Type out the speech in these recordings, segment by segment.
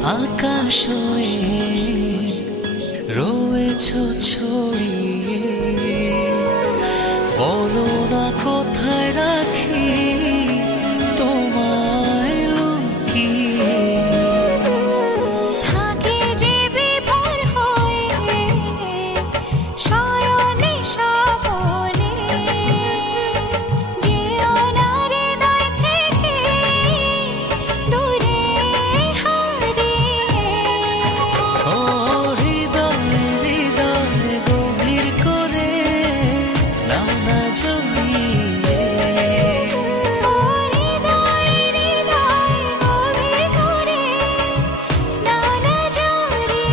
আকাশ হয়ে রয়েছ ছড়িয়ে, বলো না কোথায় রাখি তোমায় লুকিয়ে। থাকে যে বিভোর হয়ে শয়নে স্বপনে, যেও না হৃদয় থেকে দূরে হারিয়ে। ও হৃদয়ে হৃদয়ে গভীর করে নাও না জড়িয়ে। ও হৃদয় হৃদয় গভীর করে নাও না জড়িয়ে।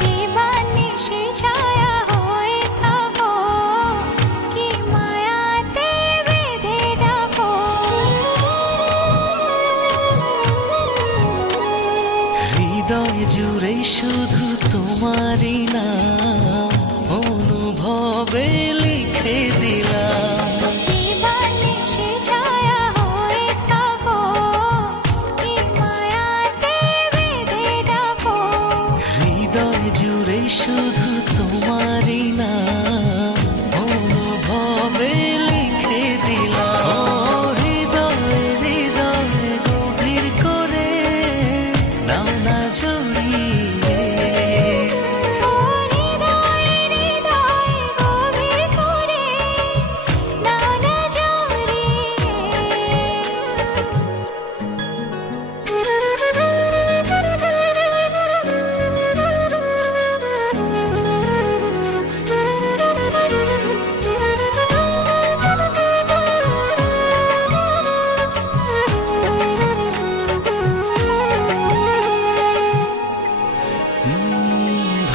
দিবানিশি ছায়া হয়ে থাকো, কি মায়াতে বেঁধে রাখো। হৃদয় জুড়ে শুধু তোমারই নাম অনুভবে লিখে দিলাম। দিবানিশি ছায়া হয়ে থাকো, কি মায়াতে বেঁধে রাখো। হৃদয় জুড়ে শুধু তোমারই নাম অনুভবে লিখে দিলাম। ও হৃদয়ে হৃদয়ে গভীর করে নাও না জড়িয়ে। ও হৃদয় হৃদয় গভীর করে নাও না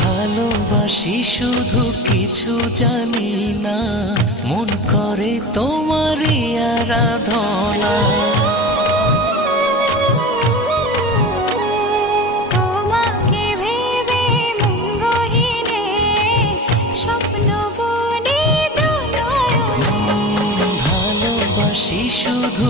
ভালোবাসি শুধু কিছু জানি না, মন করে তোমারই আরাধনা। তোমাকে ভেবে মঙ্গহীনে স্বপ্ন বুনি দু নয়নে। ভালোবাসি শুধু